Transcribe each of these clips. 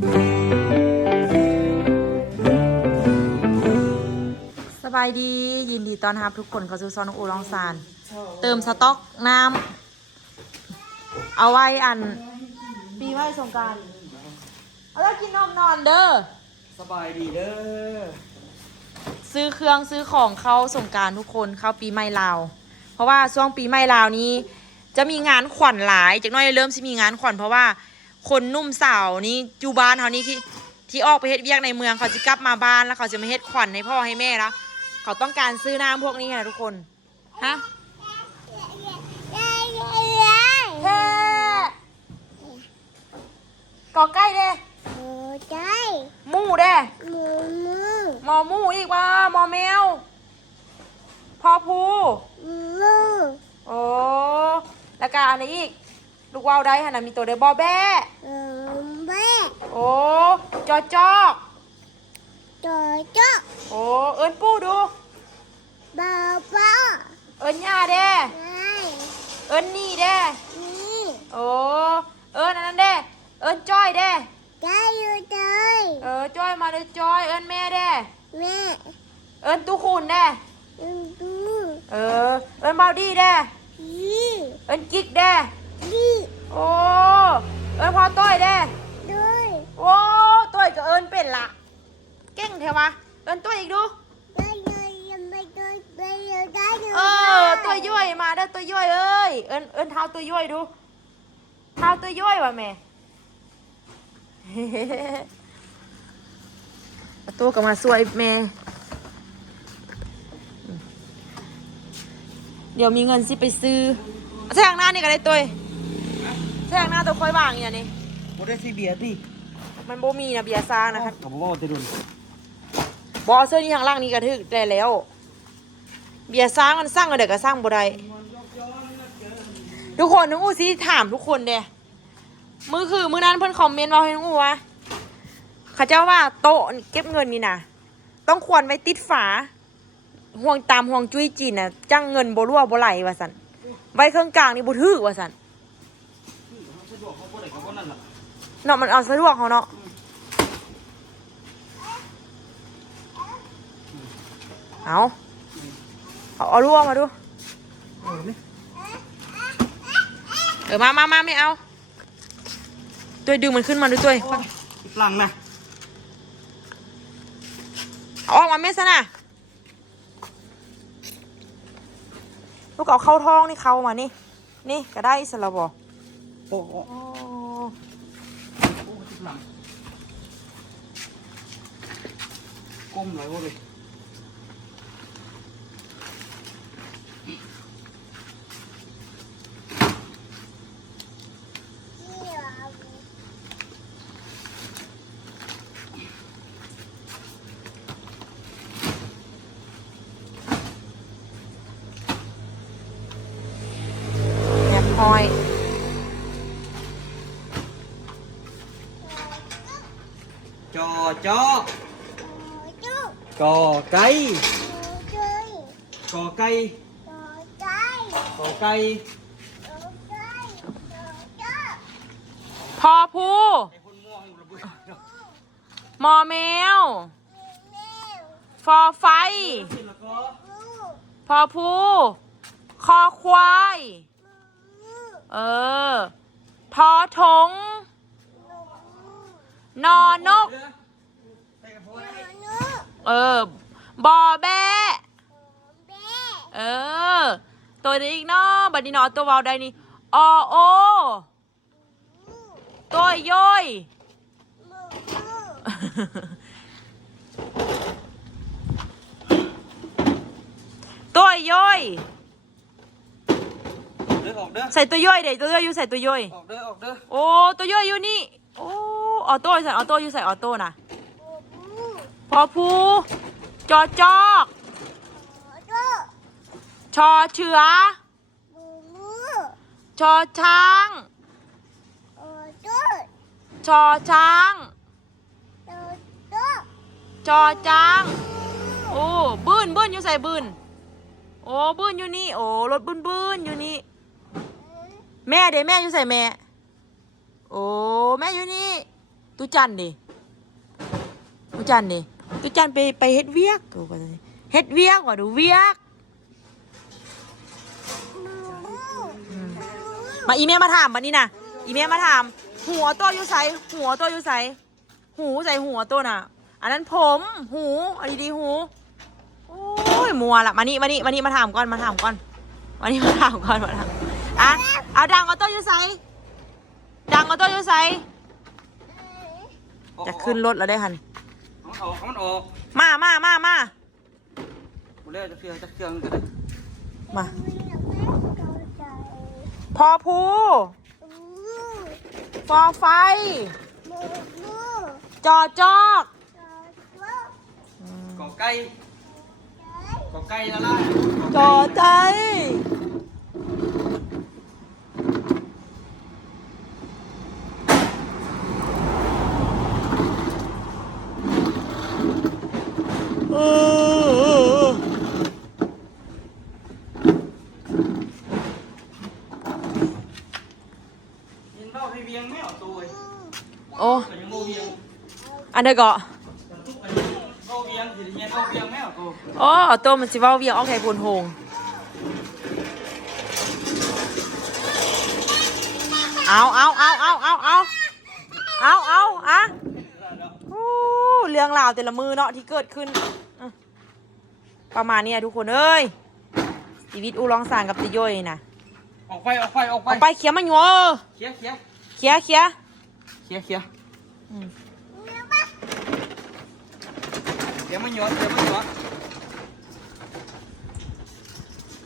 สบายดียินดีต้อนรับทุกคนเข้าสู่ซอนอูลองซานเติมสต๊อกน้ำเอาไว้อันปีใหม่สงกรานต์เอาแล้วกินนมนอนเด้อสบายดีเด้อซื้อเครื่องซื้อของเข้าสงกรานต์ทุกคนเข้าปีใหม่ลาวเพราะว่าช่วงปีใหม่ลาวนี้จะมีงานขวัญหลายจากน้อยเริ่มสิมีงานขวัญเพราะว่าคนนุ่มสาวนี้อยู่บ้านเขานี่ที่ออกไปเฮ็ดเวียกในเมืองเขาจะกลับมาบ้านแล้วเขาจะมาเฮ็ดขวัญให้พ่อให้แม่แล้วเขาต้องการซื้อน้ำพวกนี้นะทุกคนฮะเฮ้กอใกล้เด้หมูเด้มอหมูอีกว่ามอแมวพอพูโอ้แล้วก็อันนี้อีกลูกว่าวได้ฮะนะมีตัวเดบอแบ้โอ้จอจอกโอ้เอิญปูดูเอิญย่าเด้เอิญนี่เด้โอ้เอิญอันนั้นเด้เอิญจ้อยเด้จ้อยมาเลยจ้อยเอิญแม่เด้เอิญตู้ขุนเด้เอิญเบาดีเด้เอิญกิ๊กเด้โอ้เอิญพอต้อยเด้โอ้ต้อยกับเอิญเป็นละเก่งเทวะเอิญต้อยอีกดูตัวย่อยมาได้ตัวย่อยเอ้ยเอิญเท้าตัวย่อยดูเท้าตัวย่อยวะแม่ ตัวก็มาสวยแม่เดี๋ยวมีเงินสิไปซื้อแท่งหน้านี่ก็ได้ตัวแท่งหน้าตัวค่อยบางอย่างนี้โมได้ซีเบียร์ดิมันโบมีนะเบียร์ซ่านะครับกับผมว่าจะดุนบอเสื้อนี่ทางล่างนี้กระทึกได้แล้วเบียร์ซ่ามันสร้างเด็กก็สร้างบ่ได้ทุกคนน้องอูซี่ถามทุกคนเด้มือนั้นเพิ่นคอมเมนต์ว่าให้น้องอูว่าเขาเจ้าว่าโต๊ะเก็บเงินนี่นะต้องควรไว้ติดฝาห่วงตามห่วงจุ้ยจีนน่ะจังเงินบ่รั่วบ่ไหลว่าซั่นไว้เครื่องกลางนี่บ่ถือว่าซั่นเนาะมันเอาสะดวกเขาเนาะเอารั่วมาดูมาไม่เอาตัวดึงมันขึ้นมาดูตัวหลังนะเอาออกมาเม็ดซะนะลูกเอาเข้าท้องนี่เข้ามานี่ก็ได้สลับบ่โอ้หลังก้มหน่อยว่าเลยหอยจอจอกกอไก่กอไก่กอไก่พอพูมอแมวฟอไฟพอพูคอควายทอทงนอนกบอแบตัวนี้อีกเนาะบัดนี้เนาะตัววาวได้นี่อโอตัวย่อยตัวย่อยใส่ตัวย่อยเด็กตัวย่อยอยู่ใส่ตัวย่อยออกเด้อโอ้ตัวย่อยอยู่นี่โอ้ออโต้ใส่ออโต้อยู่ใส่ออโต้นะพอพูจอจอกชอเชือชอช้างชอช้างจอจางโอ้บื้นอยู่ใส่บื้นโอ้บื้นอยู่นี่โอ้รถบื้นอยู่นี่แม่เดี๋ยวแม่อยู่ใส่แม่โอ้แม่อยู่นี่ ตู้จันดิตู้จันดิตู้จันไปเฮ็ดเวียกดูกันสิเฮ็ดเวียกว่ะดูเวียกมาอีเมลมาถามบัดนี้นะอีเมลมาถามหัวโตอยู่ไสหัวโตอยู่ไสหูใส่หัวโตน่ะอันนั้นผมหูอันนี้ดีหูโอ้ยมัวละมานี่มาถามก่อนมาถามก่อนมานี่มาถามก่อนมาถามอ่ะเอาดังเอาโตอยู่ไสดังเอาโตอยู่ไสจะขึ้นรถแล้วได้หัน มันออก มา กูเรียกจะเครื่องกันเลย มาพอพูฟอไฟจอจอก กอไก่ละลาย จอใจยินเล่าให้เวียงไม่เอาตัว โอ้ แต่ยังโมเวียง อันเดอร์เกาะ ทุกไปโมเวียงสิเย็นโมเวียงไม่เอาตัว โอ้ตัวมันสิเว่าเวียงออกไข่พนโฮงเอาอะเรื่องราวแต่ละมือเนาะที่เกิดขึ้นประมาณนี้ทุกคนเอ้ยชีวิตอูร้องสางกับตะย่อยนะ ออกไป ออกไปเขียมันอยู่เคลียร์เขีย เคลียมันหยอด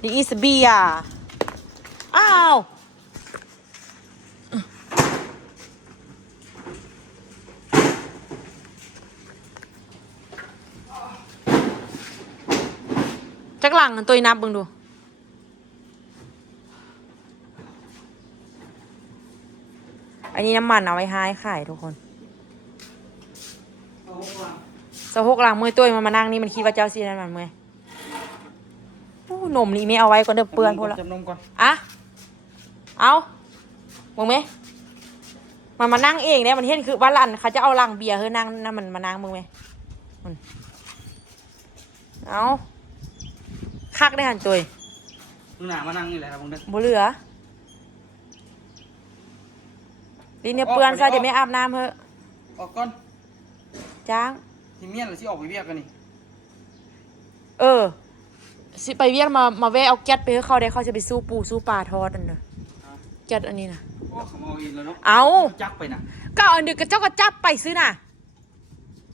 นี่อีสเบียอ้าวจักหลังตัวนับเบิ่งดูอันนี้น้ำมันเอาไว้ให้ขายทุกคนสะโพกหลังมือตัวมันมานั่งนี่มันคิดว่าเจ้าซีนั่นมันเมื่อยโอ้หนมนี่ไม่เอาไว้ก่อนเดี๋ยวเปื้อนพวกละ จำนมก่อน อะเอามองไหมมันมานั่งเองเนี่ยมันเห็นคือว่าหลันเขาจะเอาลังเบียร์เฮ้ยนั่งนั่นมันมานั่งมึงไหมเอาคักได้หันตัว มึงหนามานั่งนี่แหละครับมึงเด้อ บ่เหลือลิ้นเนี่ยเปื้อนซะเดี๋ยวไม่อาบน้ำเฮ้ ออกก่อน จ้าง ที่เมียนหรือที่ออกไปเวียกกันนี่ สิไปเวียกมาแวะเอาแก๊สไปให้เขาได้เขาจะไปสู้ปูสู้ปลาทอดอันเด้อแก๊สอันนี้นะ โอ้เขาเอาอีกแล้วเนาะ เอา จักไปนะ ก็เอาอันเดียวกับเจ้าก็จับไปซื้อน่ะ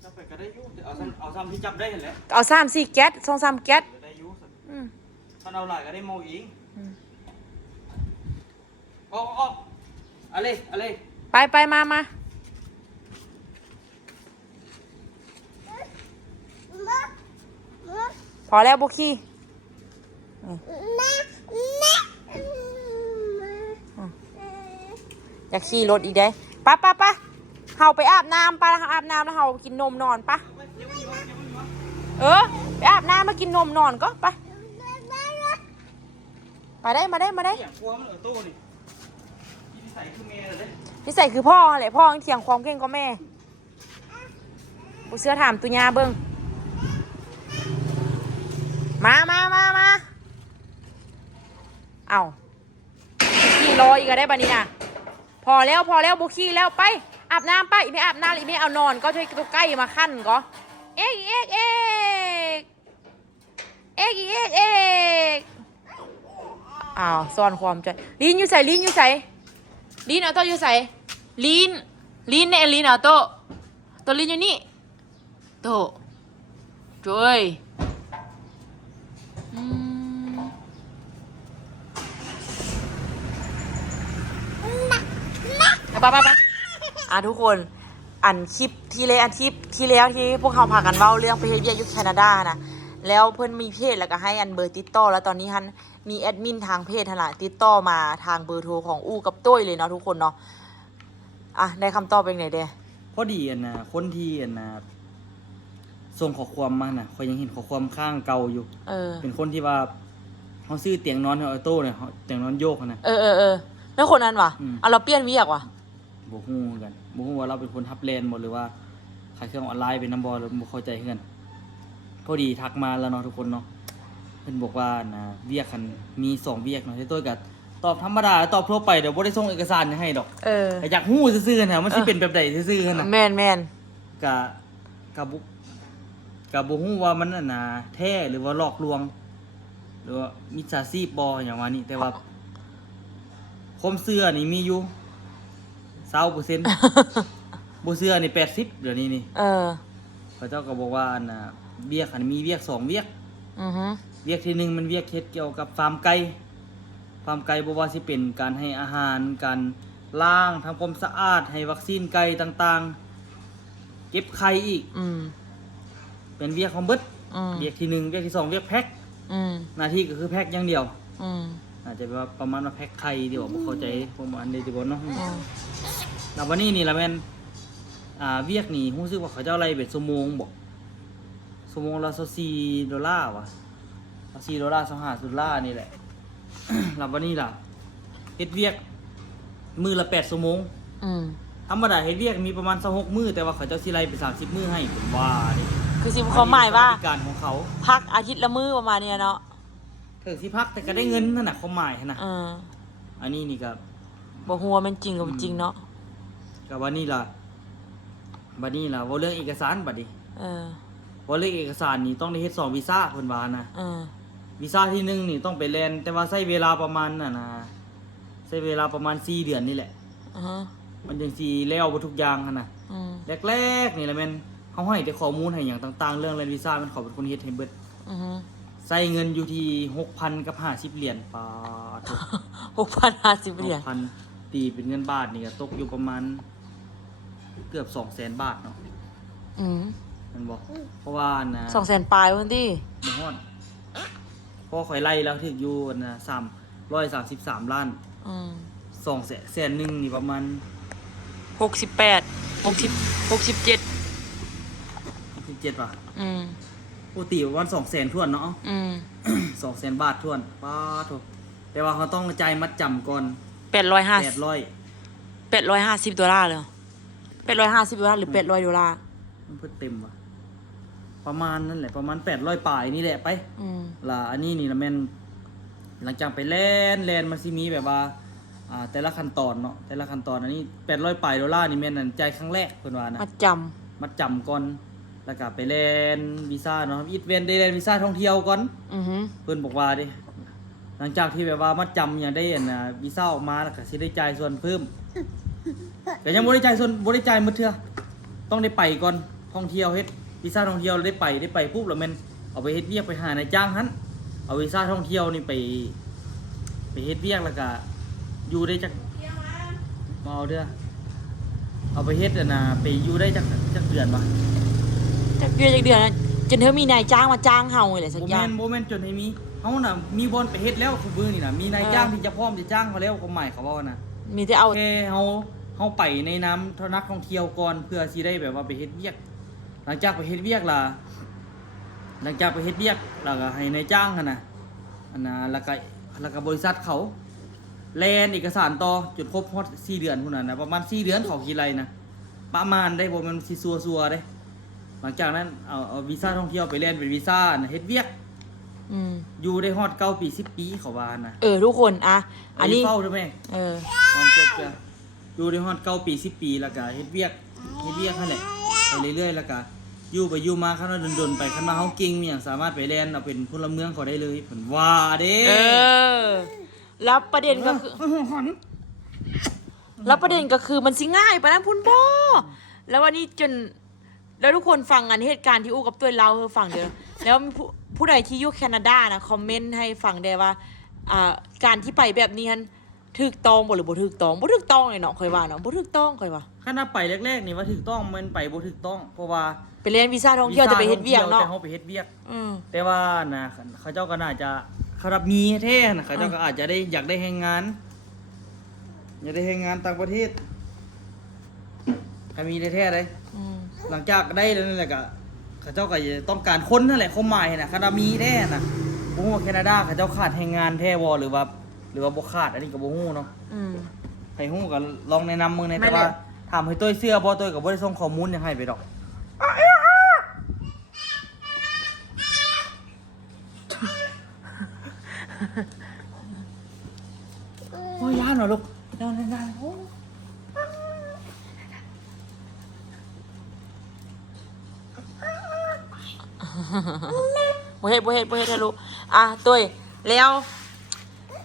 จับไปก็ได้ยุ่เอาซ้ำที่จับได้เห็นแหละ เอา3-4แก๊ส2-3แก๊ส ได้ยุ่ อืม มันเอาหลายก็ได้โมอีก อืม ออกอะไร ไปมา พอแล้วบุคีอยากขี่รถอีกได้ปะเฮาไปอาบน้ำปะแล้วอาบน้ำแล้วเฮากินนมนอนปะไปอาบน้ำมากินนมนอนก็ไปมาได้ เสียงกลัวมันเอาตู้นี่นิสัยคือเมียเลย นิสัยคือพ่อแหละพ่อยังเถียงความเก่งก็แม่บุเสื้อถามตุญาเบิ้งมาเอาขี่รออีกก็ได้ปะนี่นะพอแล้วบุขี้แล้วไปอาบน้ำไปอีไม่อาบน้ำอีไม่เอานอนก็ช่วยตัวใกล้มาขั้นก็เอ๊กอ้าวซ่อนความใจลีนอยู่ใส่ลีนเอาโต้อยู่ใส่ลีนเนี่ยลีนเอาโต้ตัวลีนอยู่นี่โต้ช่วยไปทุกคนอันคลิปที่แล้วที่พวกเขาพากันเว้าเรื่องไปเฮ็ดเวียกอยู่แคนาดานะแล้วเพิ่นมีเพจแล้วก็ให้อันเบอร์ติดต่อแล้วตอนนี้ฮันมีแอดมินทางเพจหั่นล่ะติดต่อมาทางเบอร์โทรของอู้กับต้ยเลยเนาะทุกคนเนาะได้คำตอบเป็นไงเด้ พอดีคนที่ส่งข้อความมาน่ะเขายังเห็นข้อความข้างเก่าอยู่เป็นคนที่ว่าเขาซื้อเตียงนอนให้ออโต้เนี่ยเตียงนอนโยกนะ แล้วคนนั้นวะเอาเราเปลี่ยนเวียกวะ บ่ฮู้กันบ่ฮู้ว่าเราเป็นคนทับแลนบ่หรือว่าขายเครื่องออนไลน์เป็นน้ำบ่หรือบ่เข้าใจคือกันพอดีทักมาแล้วเนาะทุกคนเนาะเพิ่นบอกว่านะเวียกคันมี2เวียกเนาะที่ตัวก็ตอบธรรมดาตอบทั่วไปเดี๋ยวบ่ได้ส่งเอกสารให้ดอกแต่อยากฮู้ซื่อๆนะมันสิเป็นแบบใดซื่อๆน่ะแม่นกะบ่ฮู้ว่ามันน่ะแท้หรือว่าหลอกลวงหรือว่ามิจฉาชีพบ่อย่างว่านี่แต่ว่าความเชื่อนี่มีอยู่ 20% บ่เชื่อนี่80เดี๋ยวนี้นี่เขาเจ้าก็บอกว่าน่ะเวียกอันมีเวียก2เวียกเวียกที่1มันเวียกเฮ็ดเกี่ยวกับฟาร์มไก่บ่ว่าสิเป็นการให้อาหารการล้างทำความสะอาดให้วัคซีนไก่ต่างๆเก็บไข่อีกเป็นเวียกของเบิดเวียกที่1เวียกที่2เวียกแพ็คหน้าที่ก็คือแพ็คอย่างเดียวอาจจะว่าประมาณว่าแพ็คไข่เดียวบ่เข้าใจประมาณนี้ดีบ่เนาะแล้ววันนี้นี่ล่ะแม่นเวียกนี่รู้สึกว่าเขาเจ้าไล่เป็นชั่วโมงบ่ชั่วโมงละ$24ว่ะ$4 $25นี่แหละ แล้ววันนี้ล่ะเฮ็ดเวียกมื้อละ8ชั่วโมงธรรมดาเฮ็ดเวียกมีประมาณ26มื้อแต่ว่าเขาเจ้าสิไล่เป็น30มื้อให้ผมว่านี่คือสิความหมายว่าการของเขาพักอาทิตย์ละมื้อประมาณนี้เนาะถึงสิพักแต่ก็ได้เงินนั่นน่ะความหมายหั่นน่ะอันนี้นี่ก็บ่ฮู้ว่ามันจริงกับบ่จริงเนาะก็วันนี้ล่ะเว้าเรื่องเอกสารบัดนี้เว้าเรื่องเอกสารนี่ต้องได้เฮ็ด2วีซ่าเพิ่นว่านะวีซ่าที่1นี่ต้องไปแลนแต่ว่าใช้เวลาประมาณน่ะนะใช้เวลาประมาณ4เดือนนี่แหละมันจังสิแล้วบ่ทุกอย่างหั่นน่ะแรกๆนี่ล่ะแม่นเฮาให้แต่ข้อมูลให้หยังต่างๆเรื่องแลนวีซ่ามันเขาเป็นคนเฮ็ดให้เบิดใช้เงินอยู่ที่ 6,000 กับ50เหรียญปาท 6,050 เหรียญ 6,000 ตีเป็นเงินบาทนี่ก็ตกอยู่ประมาณเกือบ 200,000 บาทเนาะมันบ่เพราะว่านะ 200,000 ปลายพุ่นติบ่ฮอดพอข่อยไล่แล้วถึกอยู่นะ333ล้าน200,000นึงนี่ประมาณ68 67ว่ะปกติประมาณ200,000ถ้วนเนาะ200,000 บาทถ้วนป้าโธ่แต่ว่าเขาต้องจ่ายมัดจำก่อน$850เลย$850เลย$850หรือ$800มันเพิ่นเต็มว่ะประมาณนั่นแหละประมาณ800ปลายนี่แหละไปล่ะอันนี้นี่ละแม่นหลังจากไปแล่นมันสิมีแบบว่าแต่ละขั้นตอนเนาะแต่ละขั้นตอนอันนี้$800ปลายนี่แม่นนั่นจ่ายครั้งแรกเพิ่นว่านะมัดจำก่อนแล้วก็ไปแล่นวีซ่าเนาะอีทเวนได้แล่นวีซ่าท่องเที่ยวก่อนเพิ่นบอกว่าเด้หลังจากที่แบบว่ามัดจำอย่างได้วีซ่าออกมาแล้วก็สิได้จ่ายส่วนเพิ่มแต่ยังบ่ได้จ่ายส่วนบ่ได้จ่ายหมดเทื่อต้องได้ไปก่อนท่องเที่ยวเฮ็ดวีซ่าท่องเที่ยวได้ไปปุ๊บแล้วแม่นเอาไปเฮ็ดเวียกไปหานายจ้างหั่นเอาวีซ่าท่องเที่ยวนี่ไปเฮ็ดเวียกแล้วก็อยู่ได้จักมาเอาเด้อเอาไปเฮ็ดไปอยู่ได้จักเดือนบ่จักเดือนจนเธอมีนายจ้างมาจ้างเฮานี่แหละสักอย่างบ่แม่นจนให้มีเฮาน่ะมีบอนไปเฮ็ดแล้วคือมื้อนี่น่ะมีนายจ้างที่จะพร้อมจะจ้างเขาแล้วความหมายเขาว่าน่ะมีแต่เอาแค่เฮาไปในน้ำนักท่องเที่ยวก่อนเพื่อสิได้แบบว่าไปเฮ็ดเวียกหลังจากไปเฮ็ดเวียกแล้วก็ให้นายจ้างหั่นน่ะแล้วก็บริษัทเขาแลนเอกสารต่อจนครบฮอด4เดือนพุ่นน่ะนะประมาณ4เดือนเขากี่ไรนะประมาณได้บ่มันสิซัวๆเด้หลังจากนั้นเอาวีซ่าท่องเที่ยวไปแลนเป็นวีซ่าเฮ็ดเวียกอยู่ได้ฮอด9ปี10ปีเขาว่านะทุกคนอันนี้เฝ้าด้วยแม่ตอนจบจ้ะอยู่ได้ฮอด9ปี10ปีแล้วก็เฮ็ดเวียกนั่นแหละไปเรื่อยๆแล้วก็อยู่มาคันว่าดนๆไปคันมาเฮาเก่งมีหยังสามารถไปแลนเอาเป็นพลเมืองเขาได้เลยเพิ่นว่าเด้แล้วประเด็นก็คือมันสิง่ายปานนั้นพุ่นบ่แล้ววันนี้แล้วทุกคนฟังเหตุการณ์ที่อู้กับตัวเราฟังเด้อแล้วผู้ใดที่อยู่แคนาดานะคอมเมนต์ให้ฟังได้ว่าการที่ไปแบบนี้มันถูกต้องบ่หรือบ่ถูกต้องเลยเนาะค่อยว่าเนาะบ่ถูกต้องค่อยว่าคันไปแรกๆนี่ว่าถูกต้องมันไปบ่ถูกต้องเพราะว่าไปเรียนวีซ่าท่องเที่ยวจะไปเฮ็ดเวียกเนาะแต่เฮาไปเฮ็ดเวียกแต่ว่านะเขาเจ้าก็น่าจะเขารับมีแท้นะเขาเจ้าก็อาจจะได้อยากได้แรงงานต่างประเทศถ้ามีได้แท้เลยหลังจากได้แล้วนั่นแหละก็เขาเจ้าก็ต้องการคนนั่นแหละความหมายน่ะคารามีแท้น่ะบ่ฮู้ว่าแคนาดาเขาเจ้าขาดแรงงานแท้บ่หรือว่าบ่ขาดอันนี้ก็บ่ฮู้เนาะ รฮู้ก็ลองแนะนำมึงใน ไม่ แต่ แหละ ว่าถามให้ต้วยเสื้อบ่ต้วยก็บ่ได้ส่งข้อมูลหยังให้ไปดอกโอ้ยย่านเหรอลูกย่านโอ้ บ่เฮ็ดทะลุอ่ะตุ้ยแล้ว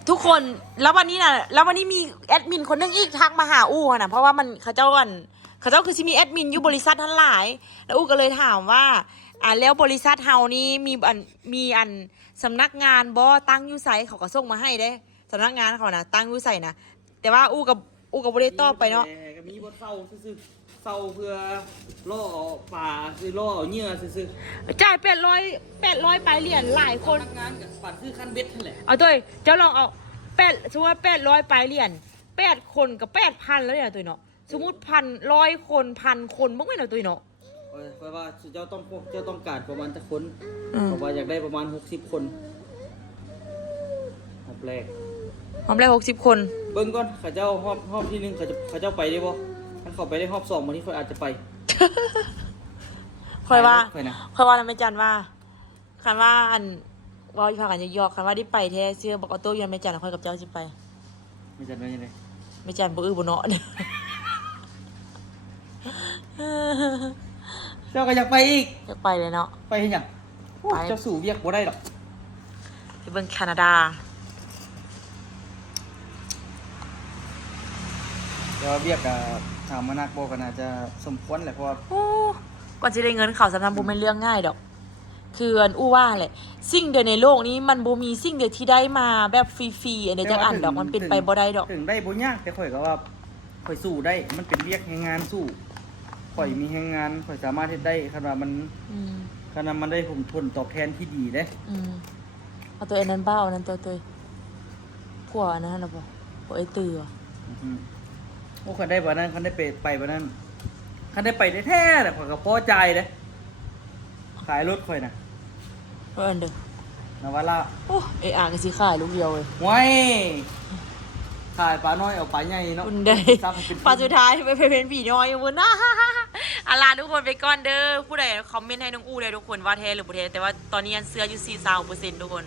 ทุกคนแล้ววันนี้มีแอดมินคนนึงอีกทักมาหาอู้อะนะเพราะว่ามันเขาเจ้าคือสิมีแอดมินอยู่บริษัททั้งหลาย แล้วอู้ก็เลยถามว่าแล้วบริษัทเฮานี่มีสำนักงานบ่ตั้งอยู่ไสเขาก็ส่งมาให้เด้สำนักงานเขานะตั้งอยู่ไสนะแต่ว่าอู้กับบ่ได้ตอบไปเนาะ ก็มีบ่เศร้าซื่อๆเศร้าเพื่อล่อป่าคือล่อเหยื่อซื่อ จ่าย800ไปเหรียญหลาย ๆ คน พนักงานกับปั่นซื้อคันเบ็ดนั่นแหละ เอาตัวเจ้าลองเอาสมมติว่า800ไปเหรียญ8 คนกับ8,000แล้วเนี่ยตัวเนาะสมมติ100 คน1,000 คนบ่แม่นเอาตัวเนาะ เพราะว่าเจ้าต้องการประมาณจะคน อืม เพราะว่าอยากได้ประมาณ60คนรอบแรก พร้อมได้60 คน เบิ่งก่อนเขาเจ้ารอบที่หนึ่งเขาเจ้าไปได้บ่ถ้าเขาไปได้รอบสองวันนี้เขาอาจจะไป ค่อยว่า ค่อยนะ นำไม่จันว่าคันว่าว่าอยู่พากันยอกคันว่าได้ไปแท้เสื้อบอกเอาโต้ยันไม่จันค่อยกับเจ้าสิไป ไม่จัดว่ายังไง ไม่จันบ่บ่เนาะ เจ้าก็อยากไปอีก อยากไปเลยเนาะ ไปเห็นหยังโอ้ ไป เจ้าสู่เวียกบ่ได้หรอก ไปเบิ่งแคนาดา เดี๋ยวเวียกกับถามมานักบ่ก็น่าจะสมควรแหละเพราะว่า โอ้ก่อนสิได้เงินเขาสำนักบ่แม่นเรื่องง่ายดอก คืออันอู้ว่าแหละสิ่งเดียวในโลกนี้มันบ่มีสิ่งเดียวที่ได้มาแบบฟรีๆอันเดียวจักอันดอกมันเป็นไปบ่ได้ดอก ถึงได้บ่ยากแต่ข่อยก็ว่าข่อยสู้ได้มันเป็นเวียกแรงงานสู้ข่อยมีแรงงานข่อยสามารถเฮ็ดได้คันว่ามัน อืม คันว่ามันได้ผลตอบแทนที่ดีเด้ อืมเอาตัวเอ็นนั้นบ้าเอานั้นตัวผัวอันนั้นน่ะบ่ผัวไอ้ตืออะ อืมโอ้คันได้บ่นั้นคันได้ไปบ่นั้นคันได้ไปได้แท้ๆแต่ข่อยก็พอใจเด้ขายรถข่อยน่ะ เอิ้นเด้อน วาระ โอ้ไอ้อ่างก็สิขายลูกเดียวเลย ห้วยขายปลาน้อยเอาปลาใหญ่เนาะ คุณได้ ซับให้เป็น ปาสุดท้ายไปเป็นผีน้อยอยู่บนนะ อาลาทุกคนไปก่อนเด้อผู้ใดคอมเมนต์ให้น้องอู้เลยทุกคนว่าแท้หรือบ่แท้แต่ว่าตอนนี้ยังเสื้ออยู่40%ทุกคน